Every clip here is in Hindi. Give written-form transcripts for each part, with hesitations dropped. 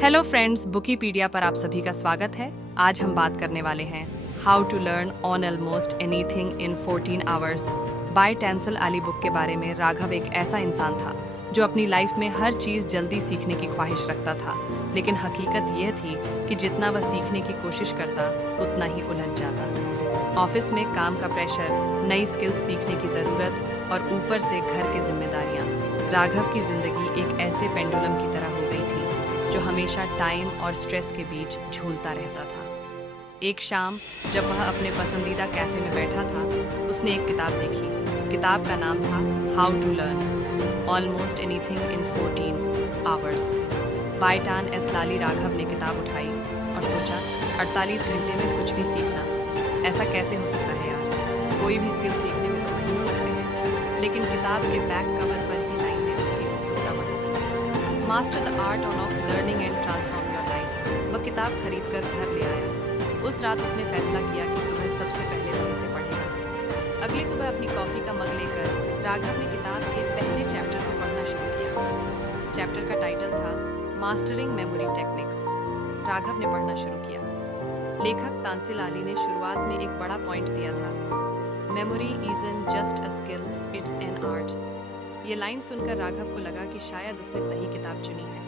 हेलो फ्रेंड्स, बुकीपीडिया पर आप सभी का स्वागत है। आज हम बात करने वाले हैं how to learn on almost anything in 14 hours by Tansel Ali book के बारे में। राघव एक ऐसा इंसान था जो अपनी लाइफ में हर चीज़ जल्दी सीखने की ख्वाहिश रखता था, लेकिन हकीकत यह थी कि जितना वह सीखने की कोशिश करता उतना ही उलझ जाता। ऑफिस में काम का प्रेशर, नई स्किल्स सीखने की ज़रूरत और ऊपर से घर की जिम्मेदारियाँ। राघव की ज़िंदगी एक ऐसे पेंडुलम की तरह हो गई थी जो हमेशा टाइम और स्ट्रेस के बीच झूलता रहता था। एक शाम जब वह अपने पसंदीदा कैफ़े में बैठा था, उसने एक किताब देखी। किताब का नाम था how to learn almost anything in 14 hours by टान एस्लाली। राघव ने किताब उठाई और सोचा, 48 घंटे में कुछ भी सीखना, ऐसा कैसे हो सकता है यार? कोई भी स्किल सीखने में तो महीनों लगते हैं। लेकिन किताब के बैक कवर पर ही लाइन ने उसकी उत्सुकता बढ़ा दी। Master the art of learning and transform your life. वह किताब खरीद कर घर ले आया। उस रात उसने फैसला किया कि सुबह सबसे पहले वह इसे पढ़ेगा। अगली सुबह अपनी कॉफ़ी का मग लेकर राघव ने किताब के पहले चैप्टर को पढ़ना शुरू किया। चैप्टर का टाइटल था मास्टरिंग मेमोरी टेक्निक्स। राघव ने पढ़ना शुरू किया। लेखक तांसिल अली ने शुरुआत में एक बड़ा पॉइंट दिया था, memory isn't just a skill, it's an art. ये लाइन सुनकर राघव को लगा कि शायद उसने सही किताब चुनी है।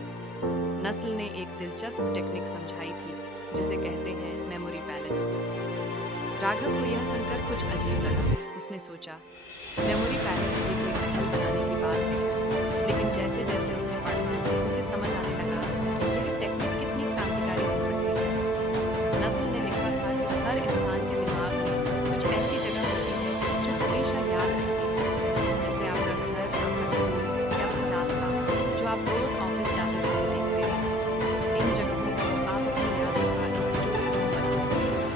नस्ल ने एक दिलचस्प टेक्निक समझाई थी जिसे कहते हैं मेमोरी पैलेस। राघव को यह सुनकर कुछ अजीब लगा। उसने सोचा, मेमोरी पैलेस ये कोई महल बनाने की बात है। लेकिन जैसे जैसे उसने पढ़ा, उसे समझ आने लगा कि यह टेक्निक कितनी क्रांतिकारी हो सकती है। नस्ल ने लिखा था कि हर इंसान के दिमाग में कुछ ऐसी जगह होती है जो हमेशा याद रहती है, जैसे आपका घर, आपका स्कूल या वह रास्ता जो आप रोज ऑफिस जाते समय देखते हैं। इन जगहों को आप अपनी यादों का एक स्टोरी बना सकते हैं।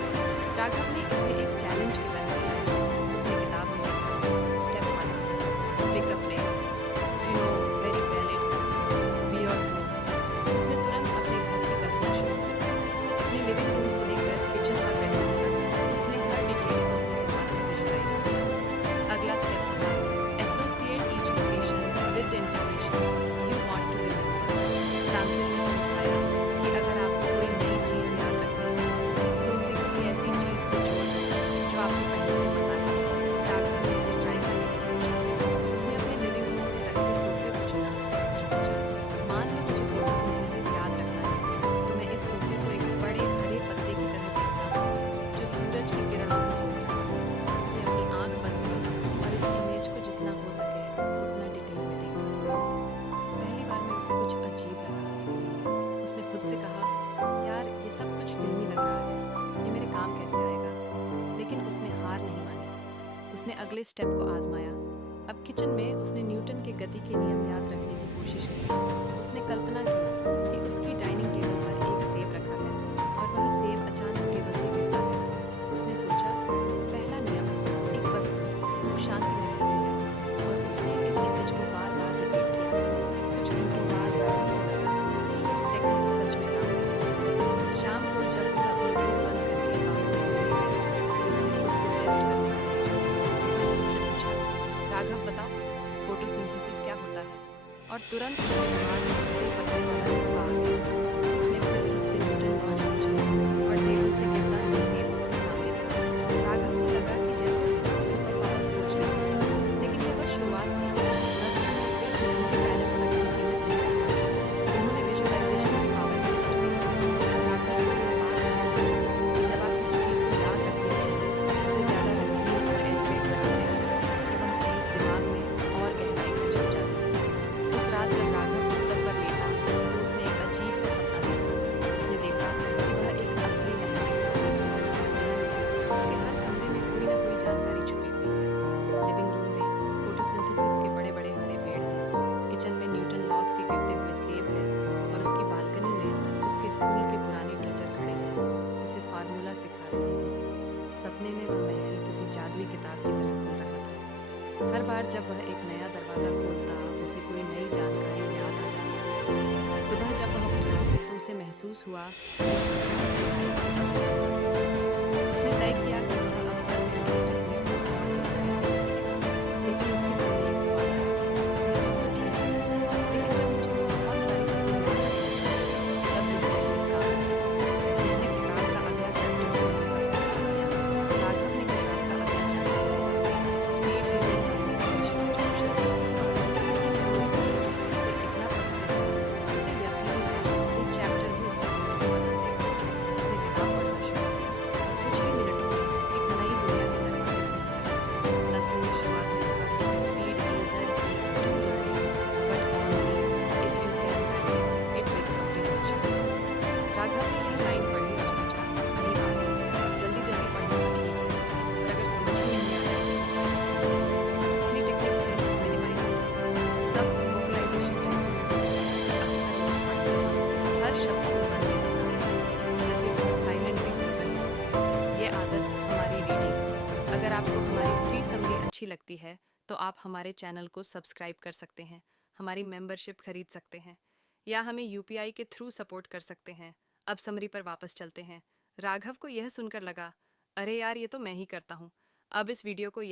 राघव ने इसे एक चैलेंज की तरह लिया। उसने किताब में लिखा, step 1, pick a place you know very well it be your room. उसने तुरंत अपने घर की कल्पना शुरू की। अपने लिविंग रूम से लेकर किचन और बेडरूम तक उसने हर डिटेल को अपने दिमाग में विजुलाइज किया। अगला स्टेप था associate each location with information you want to remember. तांसिल ने समझाया कि अगर आपको कोई नई चीज़ याद रखनी है तो उसे किसी ऐसी चीज़ से जोड़ दो जो आपको पहले से पता है। राघव ने इसे ट्राई करने की सोचा। उसने अपने लिविंग रूम में रखे सोफे को चुना और सोचा, मान लो मुझे फोटोसिंथेसिस याद रखना है तो मैं इस सोफे को एक बड़े हरे पत्ते की तरह देखता हूँ जो सूरज की किरणों को सूख रहा है। उसने अपनी आंख बंद की और इस इमेज को जितना हो सके उतना डिटेल में देखा। पहली बार में उसे कुछ अजीब लगा। उसने खुद से कहा, यार ये सब कुछ फिल्मी लग रहा है, ये मेरे काम कैसे आएगा? लेकिन उसने हार नहीं मानी। उसने अगले स्टेप को आजमाया। अब किचन में उसने न्यूटन के गति के नियम याद रखने की कोशिश की। उसने कल्पना की कि उसकी डाइनिंग टेबल पर एक सेब रखा है और वह सेब अचानक टेबल से गिरता है। उसने सोचा, पहला नियम, एक वस्तु तो शांति में रहती है, और उसने इस इमेज को बार बार रिपीट किया। कुछ घंटों बाद राघव को लगा कि यह टेक्निक सच में काम कर रही है। शाम को जब वह अपनी बुक बंद करके बाहर निकलने गया तो उसने खुद को टेस्ट करने का सोचा। उसने खुद से पूछा, राघव बताओ, फोटोसिंथेसिस क्या होता है? और तुरंत उसके दिमाग में हरे पत्ते वाला सोफा आ गया। उसने फिर खुद से न्यूटन लॉ पूछे और टेबल से गिरता हुआ सेब उसके सामने था। राघव को लगा कि जैसे उसने कोई सुपर पावर खोज ली, लेकिन यह बस शुरुआत थी। नस्ल ने सिर्फ मेमोरी पैलेस तक ही सीमित नहीं रखा। उन्होंने विजुअलाइजेशन की पावर भी समझी। राघव को यह बात समझ आई कि जब आप किसी चीज़ को याद रखते हैं, उसे ज़्यादा रंगीन और एजरेट बनाते हैं कि वह चीज़ दिमाग में और गहराई से छप जाती है। उस रात जब राघव बिस्तर पर लेटा तो उसने एक अजीब सा सपना देखा। उसने देखा कि वह एक असली महल देख रहा है। उस महल में उसके हर कमरे में कोई ना कोई जानकारी छुपी हुई है। लिविंग रूम में फोटोसिंथेसिस के बड़े बड़े हरे पेड़ हैं। किचन में न्यूटन लॉस के गिरते हुए सेब है और उसकी बालकनी में उसके स्कूल के पुराने टीचर खड़े हैं, उसे फार्मूला सिखा रहे हैं। सपने में वह महल किसी जादुई किताब की तरह खुल रहा था। हर बार जब वह एक नया दरवाज़ा खोलता, उसे कोई नई जानकारी याद आ जाती। सुबह जब वह उठा तो उसे महसूस हुआ कि इस सपने से बाहर निकल सकता है। उसने तय किया कि वह अब हर दिन इस टेक्निक को और गहराई से सीखेगा। लेकिन उसके मन में एक सवाल आया, यह सब तो ठीक है, लेकिन जब मुझे बहुत सारी चीज़ें याद रखनी हैं, तब आपको हमारी फ्री समरी अच्छी लगती है तो आप हमारे चैनल को सब्सक्राइब कर सकते हैं, हमारी मेंबरशिप खरीद सकते हैं या हमें यूपीआई के थ्रू सपोर्ट कर सकते हैं। अब समरी पर वापस चलते हैं। राघव को यह सुनकर लगा, अरे यार, ये तो मैं ही करता हूँ। अब इस वीडियो को